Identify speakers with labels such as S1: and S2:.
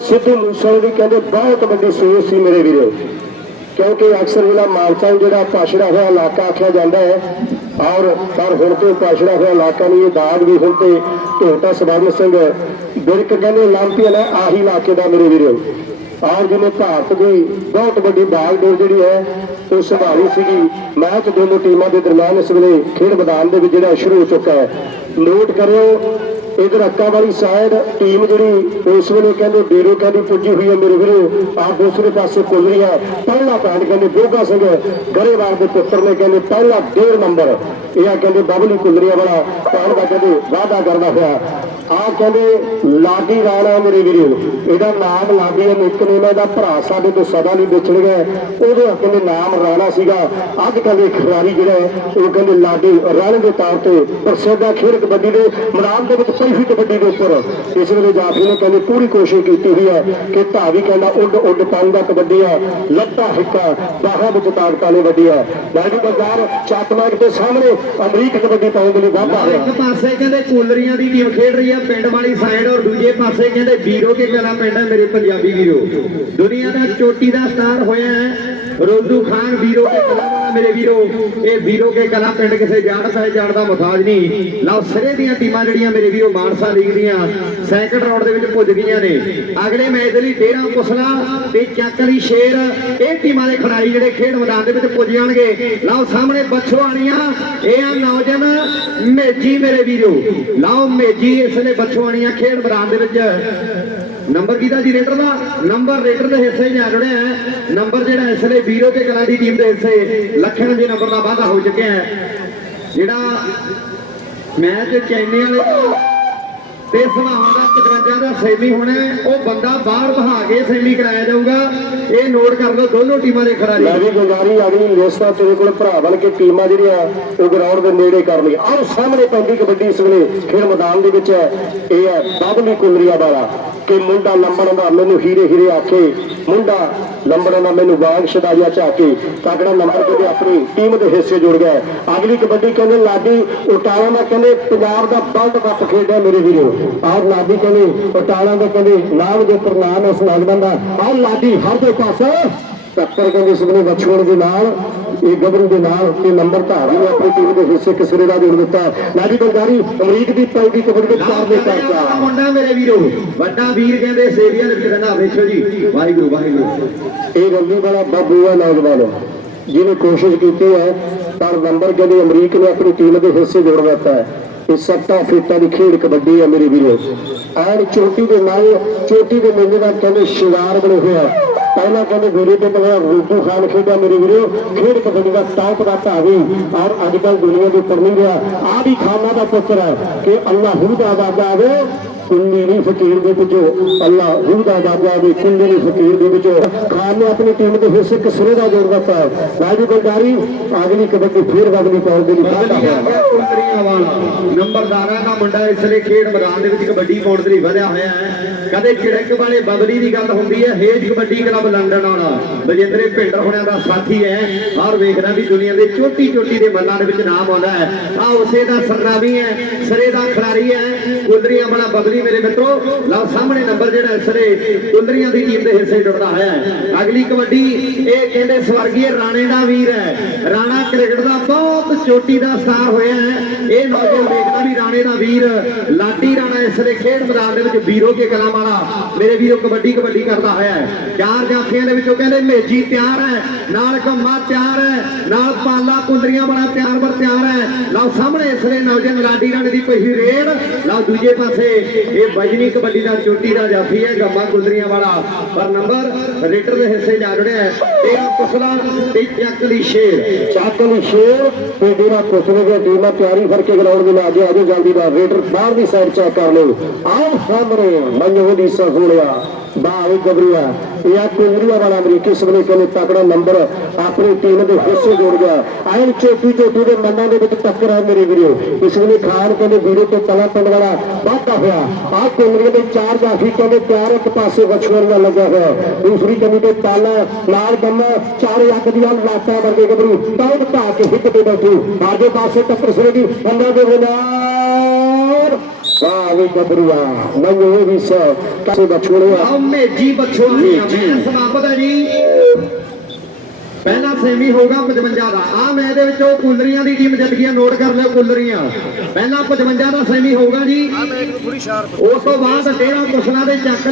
S1: ਸਿੱਧੂ ਮੂਸੇਵਾਲੇ ਦੀ ਕਹਿੰਦੇ ਬਹੁਤ ਵੱਡੀ ਸੋਚ ਸੀ ਮੇਰੇ ਵੀਰੋ। ਕਿਉਂਕਿ ਅਕਸਰ ਜਿਹੜਾ ਮਾਨਸਾ ਨੂੰ ਜਿਹੜਾ ਪਾਛੜਾ ਹੋਇਆ ਇਲਾਕਾ ਆਖਿਆ ਜਾਂਦਾ ਹੈ, ਔਰ ਪਰ ਹੁਣ ਤੇ ਪਾਸ਼ੜਾ ਹੋਇਆ ਇਲਾਕਾ ਨਹੀਂ, ਇਹ ਦਾਗ ਵੀ ਹੁਣ ਤੇ ਢੋਟਾ ਸਬਾਨ ਸਿੰਘ ਬਿਰਕ ਕਹਿੰਦੇ ਲਾਂਪੀਆ ਹੈ ਆਹੀ ਇਲਾਕੇ ਦਾ ਮੇਰੇ ਵੀਰੋ। ਔਰ ਜਿਵੇਂ ਭਾਰਤ ਦੀ ਬਹੁਤ ਵੱਡੀ ਬਾਗਡੋਰ ਜਿਹੜੀ ਹੈ, ਉਹ ਸੰਭਾਲੀ ਸੀਗੀ। ਮੈਚ ਦੋਨੋਂ ਟੀਮਾਂ ਦੇ ਦਰਮਿਆਨ ਇਸ ਵੇਲੇ ਖੇਡ ਮੈਦਾਨ ਦੇ ਵਿੱਚ ਜਿਹੜਾ ਸ਼ੁਰੂ ਹੋ ਚੁੱਕਾ ਹੈ। ਨੋਟ ਕਰਿਓ ਇਧਰ ਅੱਕਾ ਵਾਲੀ ਸਾਈਡ ਟੀਮ ਜਿਹੜੀ ਉਸ ਵੇਲੇ ਕਹਿੰਦੇ ਡੇਰੇ ਕਹਿੰਦੀ ਪੁੱਜੀ ਹੋਈ ਹੈ ਮੇਰੇ ਵੀਰੋ ਆ ਦੂਸਰੇ ਪਾਸੇ ਕੁਲਰੀਆਂ ਪਹਿਲਾ ਪੈਣ ਕਹਿੰਦੇ ਗੋਗਾ ਸਿੰਘ, ਗਰੇਵਾਲ ਦੇ ਪੁੱਤਰ ਨੇ ਕਹਿੰਦੇ ਪਹਿਲਾ ਡੇਢ ਨੰਬਰ ਇਹ ਆ ਕਹਿੰਦੇ ਬਬਲੀ ਕੁਲਰੀਆਂ ਵਾਲਾ ਪੈਣ ਦਾ ਕਹਿੰਦੇ ਵਾਅਦਾ ਕਰਦਾ ਹੋਇਆ। ਆਹ ਕਹਿੰਦੇ ਲਾਡੀ ਰਾਣਾ ਮੇਰੇ ਵੀਰੋ, ਇਹਦਾ ਨਾਮ ਲਾਡੀ ਹੈ ਨਿਕਨੇਮ ਹੈ ਦਾ ਭਰਾ ਸਾਡੇ ਤੋਂ ਸਦਾ ਨਹੀਂ ਵਿਛੜ ਗਿਆ। ਉਹਦੇ ਕਹਿੰਦੇ ਨਾਮ ਰਾਣਾ ਸੀਗਾ। ਅੱਜ ਕਹਿੰਦੇ ਖਿਡਾਰੀ ਜਿਹੜਾ ਉਹ ਕਹਿੰਦੇ ਲਾਡੀ ਰਾਣੇ ਦੇ ਤੌਰ ਤੇ ਪ੍ਰਸਿੱਧ ਹੈ। ਖੇਡ ਕਬੱਡੀ ਦੇ ਮੈਦਾਨ ਦੇ ਵਿੱਚ ਪਈ ਹੋਈ ਕਬੱਡੀ ਦੇ ਉੱਪਰ। ਇਸ ਵੇਲੇ ਜਾਫੀ ਨੇ ਕਹਿੰਦੇ ਪੂਰੀ ਕੋਸ਼ਿਸ਼ ਕੀਤੀ ਹੋਈ ਹੈ ਕਿ ਧਾਵੀ ਕਹਿੰਦਾ ਉੱਡ ਉੱਡ ਪਾਉਂਦਾ ਕਬੱਡੀ ਹੈ। ਲੱਤਾਂ ਹਿੱਕਾ, ਬਾਹਾਂ ਵਿੱਚ ਤਾਕਤਾਂ ਨੇ ਵੱਡੀ ਹੈ। ਲਾਡੀ ਬਾਜ਼ਾਰ ਚਾਤਮਾਗ ਦੇ ਸਾਹਮਣੇ, ਅਮਰੀਕ ਕਬੱਡੀ ਪਾਉਣ ਦੇ ਲਈ ਵਾਧਾ
S2: ਨਾਲ ਇੱਕ ਪਾਸੇ ਕਹਿੰਦੇ ਕੂਲਰੀਆਂ ਦੀ ਟੀਮ ਖੇਡ ਰਹੀ ਹੈ। ਪਿੰਡ ਵਾਲੀ ਸਾਈਡ ਔਰ ਦੂਜੇ ਪਾਸੇ ਕਹਿੰਦੇ ਵੀਰੋ ਕੇ ਕਲਾ ਪਿੰਡ ਹੈ ਮੇਰੇ ਪੰਜਾਬੀ ਵੀਰੋ। ਦੁਨੀਆ ਦਾ ਚੋਟੀ ਦਾ ਸਟਾਰ ਹੋਇਆ ਹੈ। ਰੋਜ਼ੂ ਖਾਨ ਵੀਰੋ ਕੇ ਕਲਾ ਵਾਲਾ ਮੇਰੇ ਇਹ ਵੀਰੋ ਕੇ ਕਲਾ ਪਿੰਡ ਕਿਸੇ ਜਾਣ ਪੈ ਦਾ ਮੁਤਾਜ ਨਹੀਂ। ਲਓ, ਸਿਰੇ ਦੀਆਂ ਟੀਮਾਂ ਜਿਹੜੀਆਂ ਮੇਰੇ ਵੀਰੋ ਮਾਨਸਾ ਲੀਗ ਦੀਆਂ ਸੈਕੰਡ ਰਾਉਂਡ ਦੇ ਵਿੱਚ ਪੁੱਜ ਗਈਆਂ ਨੇ। ਅਗਲੇ ਮੈਚ ਦੇ ਲਈ ਡੇਰਾ ਕੁਸਲਾ ਤੇ ਚੱਕ ਸ਼ੇਰ। ਇਹ ਟੀਮਾਂ ਦੇ ਖਿਡਾਰੀ ਜਿਹੜੇ ਖੇਡ ਮੈਦਾਨ ਦੇ ਵਿੱਚ ਪੁੱਜ ਜਾਣਗੇ। ਲਓ, ਸਾਹਮਣੇ ਬੱਛੋਆਣੀਆਂ ਇਹ ਆ ਨੌਜਵਾਨ ਮੇਜੀ ਮੇਰੇ ਵੀਰੋ। ਲਓ, ਮੇਜੀ ਇਸ ਨੇ ਬੱਛੋਆਣੀਆਂ ਖੇਡ ਮੈਦਾਨ ਦੇ ਵਿੱਚ। ਨੰਬਰ ਕਿਹਦਾ ਜੀ ਰੇਡਰ ਦਾ? ਨੰਬਰ ਰੇਡਰ ਦੇ ਹਿੱਸੇ ਜਾ ਜੁੜਿਆ ਨੰਬਰ ਜਿਹੜਾ ਇਸ ਲਈ ਵੀਰੋ ਕੇ ਕਲਾ ਦੀ ਟੀਮ ਦੇ ਹਿੱਸੇ ਲੱਖਣ ਦੇ ਨੰਬਰ ਦਾ ਵਾਧਾ ਹੋ ਚੁੱਕਿਆ ਹੈ। ਜਿਹੜਾ ਮੈਚ ਚੈਨੇ ਵਾਲੇ ਤੇ ਸਵਾਹਾਂ ਦਾ 55 ਦਾ ਸੈਮੀ ਹੋਣਾ ਉਹ ਬੰਦਾ ਬਾਹਰ ਬਹਾ ਕੇ ਸੈਮੀ ਕਰਾਇਆ ਜਾਊਗਾ। ਇਹ ਨੋਟ ਕਰ ਲਓ, ਦੋਨੋਂ ਟੀਮਾਂ ਦੇ ਖਿਡਾਰੀ।
S1: ਮੈਂ ਵੀ ਗੁਜ਼ਾਰੀ ਅਗਲੀ ਲਿਸਟਾਂ ਤੇਰੇ ਕੋਲ ਭਰਾ ਬਣ ਕੇ ਟੀਮਾਂ ਜਿਹੜੀਆਂ ਉਹ ਗਰਾਊਂਡ ਦੇ ਨੇੜੇ ਕਰ ਲਈ ਆਹ ਸਾਹਮਣੇ ਪੈਂਦੀ ਕਬੱਡੀ ਇਸ ਵੇਲੇ, ਖੇਡ ਮੈਦਾਨ ਦੇ ਵਿੱਚ ਇਹ ਹੈ ਬਾਬਲੀ ਕੁਲਰੀਆ ਵਾਲਾ। ਕਿ ਮੁੰਡਾ ਲੰਬਣ ਦਾ ਮੈਨੂੰ ਹੀਰੇ ਹੀਰੇ ਆਖੇ, ਮੁੰਡਾ ਲੰਬਣ ਦਾ ਮੈਨੂੰ ਬਾਗ ਸ਼ਦਾਇਆ ਝਾਕੇ ਤਗੜਾ ਨੰਬਰ ਤੇ ਆਪਣੀ ਟੀਮ ਦੇ ਹਿੱਸੇ ਜੁੜ ਗਿਆ। ਅਗਲੀ ਕਬੱਡੀ ਕਹਿੰਦੇ, ਲਾਡੀ, ਉਟਾਲਾ ਦਾ ਕਹਿੰਦੇ, ਪੰਜਾਬ ਦਾ ਵਰਲਡ ਕੱਪ ਖੇਡਿਆ ਮੇਰੇ ਵੀਰੋ। ਆਹ ਲਾਡੀ ਕਹਿੰਦੇ, ਉਟਾਲਾ ਦਾ ਕਹਿੰਦੇ, ਨਾਮ ਦੇ ਉੱਪਰ ਨਾਮ ਉਸ ਲੱਗਦਾ ਦਾ। ਆਹ ਲਾਡੀ, ਹਰ ਦੇ ਪਾਸੇ। ਟੱਕਰ ਕਹਿੰਦੇ ਇਸ ਨੇ ਵਛੋੜ ਦੇ ਨਾਲ ਇਹ ਗੱਭਰੂ ਦੇ ਨਾਲ ਤੇ ਨੰਬਰ ਧਾਰੀ ਨੇ ਆਪਣੀ ਟੀਮ ਦੇ ਹਿੱਸੇ ਕਿਸਰੇ ਦਾ ਜੋੜ ਦਿੱਤਾ। ਲਾਡੀ ਬੰਦਾਰੀ ਅਮਰੀਕ ਦੀ ਪੈਂਦੀ ਕਬੱਡੀ ਦੇ ਚਾਰ ਦੇ ਕਰਤਾ।
S2: ਮੁੰਡਾ ਮੇਰੇ ਵੀਰੋ ਵੱਡਾ ਵੀਰ ਕਹਿੰਦੇ ਸੇਵੀਆਂ ਦੇ ਵਿੱਚ ਰਹਿਣਾ ਵੇਖੋ ਜੀ ਵਾਹਿਗੁਰੂ ਵਾਹਿਗੁਰੂ।
S1: ਇਹ ਰੱਲੀ ਵਾਲਾ ਬੱਬੂ ਹੈ ਨੌਜਵਾਨ ਜਿਹਨੇ ਕੋਸ਼ਿਸ਼ ਕੀਤੀ ਹੈ ਪਰ ਨੰਬਰ ਕਹਿੰਦੇ ਅਮਰੀਕ ਨੇ ਆਪਣੀ ਟੀਮ ਦੇ ਹਿੱਸੇ ਜੋੜ ਦਿੱਤਾ ਹੈ। ਇਹ ਸੱਟਾ ਫੀਟਾਂ ਦੀ ਖੇਡ ਕਬੱਡੀ ਹੈ ਮੇਰੇ ਵੀਰੋ। ਐਨ ਚੋਟੀ ਦੇ ਨਾਲ ਚੋਟੀ ਦੇ ਮੇਲੇ ਦਾ ਕਹਿੰਦੇ ਸ਼ਿੰਗਾਰ ਬਣੇ ਹੋਇਆ ਪਹਿਲਾਂ ਕਹਿੰਦੇ ਗੋਰੇ ਤੇ ਪਹਿਲਾਂ ਰੂਪੂ ਖਾਨ ਖੇਡਿਆ ਮੇਰੇ ਵੀਰੋ, ਖੇਡ ਕਬੱਡੀ ਦਾ ਟਾਪ ਦਾ ਧਾਵੀ ਔਰ ਅੱਜ ਕੱਲ ਦੁਨੀਆ ਦੇ ਉੱਪਰ ਨਹੀਂ ਗਿਆ। ਆ ਵੀ ਖਾਨਾ ਦਾ ਪੁੱਤਰ ਹੈ ਕਿ ਅੱਲਾਹ ਹੂ ਦਾ ਬਾਬਾ ਆਵੇ ਕੁੰਨੀ ਫਕੀਰ ਦੇ ਵਿੱਚੋਂ ਅੱਲਾਹ ਰੂਹ ਬਾਬਾ ਵੀ ਕੁੰਨੀ ਨਹੀਂ ਫਕੀਰ ਦੇ ਵਿੱਚੋਂ। ਖਾਨ ਨੇ ਆਪਣੀ ਟੀਮ ਦੇ ਹਿੱਸੇ ਕਿਸਰੇ ਦਾ ਜੋੜ ਦਿੱਤਾ ਰਾਜੂ ਗਲਦਾਰੀ ਅਗਲੀ ਕਬੱਡੀ ਫੇਰ ਵਗਲੀ ਪਾਉਣ ਦੇ ਲਈ ਵਾਧਾ
S2: ਵਾਲਾ, ਨੰਬਰਦਾਰਾਂ ਦਾ ਮੁੰਡਾ ਇਸ ਲਈ ਖੇਡ ਮੈਦਾਨ ਦੇ ਵਿੱਚ ਕਬੱਡੀ ਪਾਉਣ ਦੇ ਲਈ ਵਧਿਆ ਹੋਇਆ ਹੈ। ਕਦੇ ਚਿੜਕ ਵਾਲੇ ਬਬਲੀ ਦੀ ਗੱਲ ਹੁੰਦੀ ਹੈ, ਹੇਜ ਕਬੱਡੀ ਕਲੱਬ ਲੰਡਨ ਵਾਲਾ। ਬਜਿੰਦਰੇ ਭਿੰਡਰ ਹੋਣਿਆਂ ਦਾ ਸਾਥੀ ਹੈ ਔਰ ਵੇਖਦਾ ਵੀ ਦੁਨੀਆ ਦੇ ਚੋਟੀ ਚੋਟੀ ਦੇ ਮੱਲਾਂ ਦੇ ਵਿੱਚ ਨਾਮ ਆਉਂਦਾ ਹੈ। ਆ ਉਸੇ ਦਾ ਸਰਨਾਵੀ ਹੈ, ਸਰੇ ਦਾ ਖਿਡਾਰੀ ਹੈ, ਕੁੰਦਰੀਆਂ ਵਾਲਾ ਬਬਲੀ ਮੇਰੇ ਮਿੱਤਰੋ, ਲਓ ਸਾਹਮਣੇ ਨੰਬਰ ਜਿਹੜਾ ਇਸ ਰੇ ਕੁੰਦਰੀਆਂ ਦੀ ਟੀਮ ਦੇ ਹਿੱਸੇ ਜੁੜਦਾ ਹੋਇਆ ਹੈ। ਅਗਲੀ ਕਬੱਡੀ, ਇਹ ਕਹਿੰਦੇ ਸਵਰਗੀ ਰਾਣੇ ਦਾ ਵੀਰ ਹੈ। ਰਾਣਾ ਕ੍ਰਿਕਟ ਦਾ ਬਹੁਤ ਚੋਟੀ ਦਾ ਸਟਾਰ ਹੋਇਆ ਹੈ। ਇਹ ਨੌਜਵਾਨ ਵੇਖਦਾ ਵੀ ਰਾਣੇ ਦਾ ਵੀਰ, ਲਾਡੀ ਰਾਣਾ ਇਸ ਵੇਲੇ ਖੇਡ ਮੈਦਾਨ ਦੇ ਵਿੱਚ ਵੀਰੋ ਕੇ ਕਲਾ ਵਾਲਾ, ਮੇਰੇ ਵੀਰੋ ਕਬੱਡੀ ਕਬੱਡੀ ਕਰਦਾ ਹੋਇਆ ਹੈ। ਚਾਰ ਜਾਫੀਆਂ ਦੇ ਵਿੱਚੋਂ ਕਹਿੰਦੇ ਮੇਜੀ ਤਿਆਰ ਹੈ, ਨਾਲ ਕੰਮਾ ਤਿਆਰ ਹੈ, ਨਾਲ ਪਾਲਾ ਕੁੰਦਰੀਆਂ ਵਾਲਾ ਤਿਆਰ ਬਰ ਤਿਆਰ ਹੈ। ਲਓ ਸਾਹਮਣੇ ਇਸ ਵੇਲੇ ਨੌਜਵਾਨ ਲਾਡੀ ਰਾਣੇ ਦੀ ਪਹੀ ਰੇਡ। ਲਓ ਦੂਜੇ ਪਾਸੇ ਇਹ ਬਜਨੀ ਕਬੱਡੀ ਦਾ ਚੋਟੀ ਦਾ ਜਾਫੀ ਹੈ, ਗੱਮਾ ਕੁੰਦਰੀਆਂ ਵਾਲਾ। ਪਰ ਨੰਬਰ ਰੇਟਰ ਦੇ ਹਿੱਸੇ ਜਾ ਜੁੜਿਆ ਹੈ। ਤੇਰਾ ਕੁਸਲਾ ਤੇ ਚੱਕ ਲਈ ਸ਼ੇਰ
S1: ਚਾਕਲ ਸ਼ੇਰ ਤੇ ਡੇਰਾ ਕੁਸਰੇ ਦੀਆਂ ਟੀਮਾਂ ਤਿਆਰੀ ਕਰਕੇ ਗਰਾਊਂਡ ਦੇ ਨਾਲ ਆਜੋ ਜਲਦੀ ਦਾ ਰੇਡਰ ਬਾਹਰ ਦੀ ਸਾਈਡ ਚੈੱਕ ਕਰ ਲਓ। ਆਹ ਸਾਹਮਣੇ ਮੰਨੋ ਦੀ ਸਹੂਲਿਆ। ਬਾਹਰ ਗਬਰੀਆ। ਇਹ ਆ ਕੁੰਦਰੀਆ ਵਾਲਾ ਅਮਰੀਕੀ ਸਭਨੇ ਕਹਿੰਦੇ ਤਕੜਾ ਨੰਬਰ ਆਪਣੀ ਟੀਮ ਦੇ ਹਿੱਸੇ ਜੋੜ ਗਿਆ। ਐਨ ਚੋਟੀ ਚੋਟੀ ਦੇ ਮੰਨਾਂ ਦੇ ਵਿੱਚ ਟੱਕਰ ਹੈ ਮੇਰੇ ਵੀਰੋ। ਇਸ ਵੇਲੇ ਖਾਨ ਕਹਿੰਦੇ ਵੀਰੋ ਤੋਂ ਤਲਾ ਪਿੰਡ ਵਾਲਾ ਵਾਧਾ ਹੋਇਆ। ਆਹ ਕੁੰਦਰੀਆ ਦੇ ਚਾਰ ਜਾਫੀ ਕਹਿੰਦੇ ਪਿਆਰ ਇੱਕ ਪਾਸੇ ਵਛੋੜੀਆਂ ਲੱਗਿਆ ਹੋਇਆ। ਦੂਸਰੀ ਕੰਨੀ ਤੇ ਤਾਲਾ ਨਾਲ ਬੰਮਾ, ਚਾਰੇ ਅੱਗ ਦੀਆਂ ਲਾਟਾਂ ਵਰਗੇ ਗੱਭਰੂ। ਟੌਣ ਢਾ ਕੇ ਹਿੱਕ ਤੇ ਬੈਠੂ। ਆਜੇ ਪਾਸੇ ਟੱਕਰ ਸਰੇਗੀ ਬੰਦਾ ਦੇ ਨਹੀਂ ਉਹ ਵੀ ਸ ਕਾਸੇ ਬਛੋੜਿਆ
S2: ਆਹ ਮੇਜੀ ਬੱਚੋ
S1: ਮੇਜੀ।
S2: ਸਮਾਪਤ ਹੈ ਜੀ ਪਹਿਲਾ ਸੈਮੀ ਹੋਗਾ 55 ਦਾ। ਆ ਮੈਂ ਇਹਦੇ ਵਿੱਚੋਂ ਕੁਲਰੀਆਂ ਦੀ ਟੀਮ ਜਿੱਤ ਗਈ ਨੋਟ ਕਰ ਲਿਓ ਕੁਲਰੀਆਂ। ਪਹਿਲਾ 55 ਦਾ ਸੈਮੀ ਹੋਗਾ ਜੀ। ਉਸ ਤੋਂ ਬਾਅਦ 13 ਕੁਸ਼ਨਾ ਦੇ ਚੱਕ